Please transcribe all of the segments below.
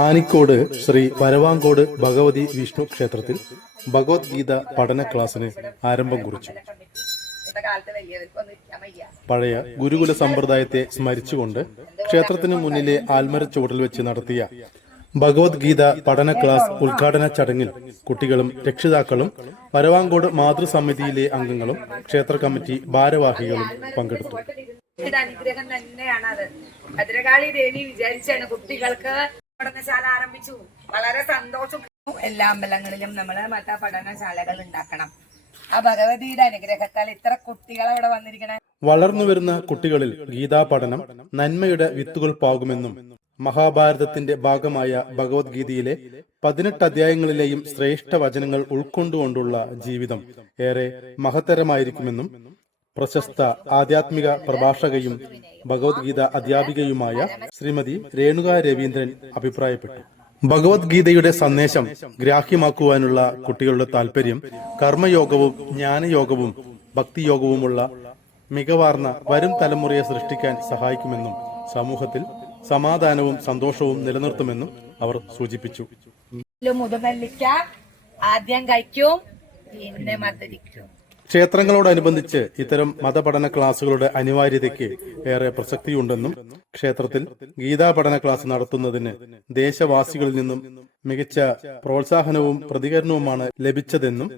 ആനിക്കോട് ശ്രീ വരവാങ്കോട് ഭഗവതി വിഷ്ണു ക്ഷേത്രത്തിൽ ഭഗവത്ഗീത പഠന ക്ലാസ്സിന് ആരംഭം കുറിച്ചു. പഴയ ഗുരുകുല സമ്പ്രദായത്തെ സ്മരിച്ചുകൊണ്ട് ക്ഷേത്രത്തിന് മുന്നിലെ ആൽമര ചുവടിൽ വെച്ച് നടത്തിയ ഭഗവത്ഗീത പഠന ക്ലാസ് ഉദ്ഘാടന ചടങ്ങിൽ കുട്ടികളും രക്ഷിതാക്കളും വരവാങ്കോട് മാതൃസമിതിയിലെ അംഗങ്ങളും ക്ഷേത്ര കമ്മിറ്റി ഭാരവാഹികളും പങ്കെടുത്തു. അനുഗ്രഹം തന്നെയാണ് അത് ഭദ്രകാളി ദേവി വിചാരിച്ചാണ് കുട്ടികൾക്ക് പഠനശാല ആരംഭിച്ചു. വളരെ സന്തോഷം. എല്ലാ അമ്പലങ്ങളിലും നമ്മൾ മറ്റ പഠനശാലകൾ ഉണ്ടാക്കണം. ആ ഭഗവതിയുടെ അനുഗ്രഹത്താൽ ഇത്ര കുട്ടികൾ അവിടെ വന്നിരിക്കണ. വളർന്നുവരുന്ന കുട്ടികളിൽ ഗീതാ പഠനം നന്മയുടെ വിത്തുകൾ പാകുമെന്നും മഹാഭാരതത്തിന്റെ ഭാഗമായ ഭഗവത്ഗീതയിലെ പതിനെട്ട് അധ്യായങ്ങളിലെയും ശ്രേഷ്ഠ വചനങ്ങൾ ഉൾക്കൊണ്ടുകൊണ്ടുള്ള ജീവിതം ഏറെ മഹത്തരമായിരിക്കുമെന്നും പ്രശസ്ത ആധ്യാത്മിക പ്രഭാഷകയും ഭഗവത്ഗീത അധ്യാപികയുമായ ശ്രീമതി രേണുക രവീന്ദ്രൻ അഭിപ്രായപ്പെട്ടു. ഭഗവത്ഗീതയുടെ സന്ദേശം ഗ്രാഹ്യമാക്കുവാനുള്ള കുട്ടികളുടെ താല്പര്യം കർമ്മയോഗവും ജ്ഞാനയോഗവും ഭക്തിയോഗവുമുള്ള മികവാർന്ന വരും തലമുറയെ സൃഷ്ടിക്കാൻ സഹായിക്കുമെന്നും സമൂഹത്തിൽ സമാധാനവും സന്തോഷവും നിലനിർത്തുമെന്നും അവർ സൂചിപ്പിച്ചു. മുതുമല്ലിക്ക ആദ്യം കഴിക്കും പിന്നെ മധുരിക്കും. ക്ഷേത്രങ്ങളോടനുബന്ധിച്ച് ഇത്തരം മതപഠന ക്ലാസുകളുടെ അനിവാര്യതയ്ക്ക് ഏറെ പ്രസക്തിയുണ്ടെന്നും ക്ഷേത്രത്തിൽ ഗീതാ പഠന ക്ലാസ് നടത്തുന്നതിന് ദേശവാസികളിൽ നിന്നും മികച്ച പ്രോത്സാഹനവും പ്രതികരണവുമാണ് ലഭിച്ചതെന്നും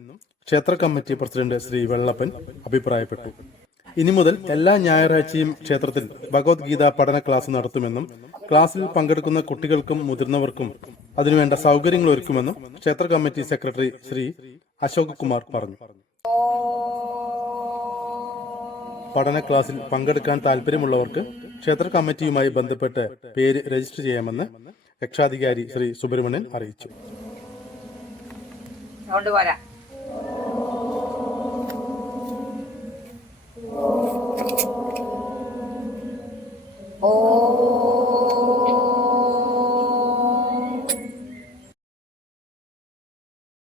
ക്ഷേത്ര കമ്മിറ്റി പ്രസിഡന്റ് ശ്രീ വെള്ളപ്പൻ അഭിപ്രായപ്പെട്ടു. ഇനി മുതൽ എല്ലാ ഞായറാഴ്ചയും ക്ഷേത്രത്തിൽ ഭഗവത്ഗീത പഠന ക്ലാസ് നടത്തുമെന്നും ക്ലാസ്സിൽ പങ്കെടുക്കുന്ന കുട്ടികൾക്കും മുതിർന്നവർക്കും അതിനുവേണ്ട സൗകര്യങ്ങൾ ഒരുക്കുമെന്നും ക്ഷേത്ര കമ്മിറ്റി സെക്രട്ടറി ശ്രീ അശോക് കുമാർ പറഞ്ഞു. പഠന ക്ലാസ്സിൽ പങ്കെടുക്കാൻ താല്പര്യമുള്ളവർക്ക് ക്ഷേത്ര കമ്മിറ്റിയുമായി ബന്ധപ്പെട്ട് പേര് രജിസ്റ്റർ ചെയ്യാമെന്ന് രക്ഷാധികാരി ശ്രീ സുബ്രഹ്മണ്യൻ അറിയിച്ചു.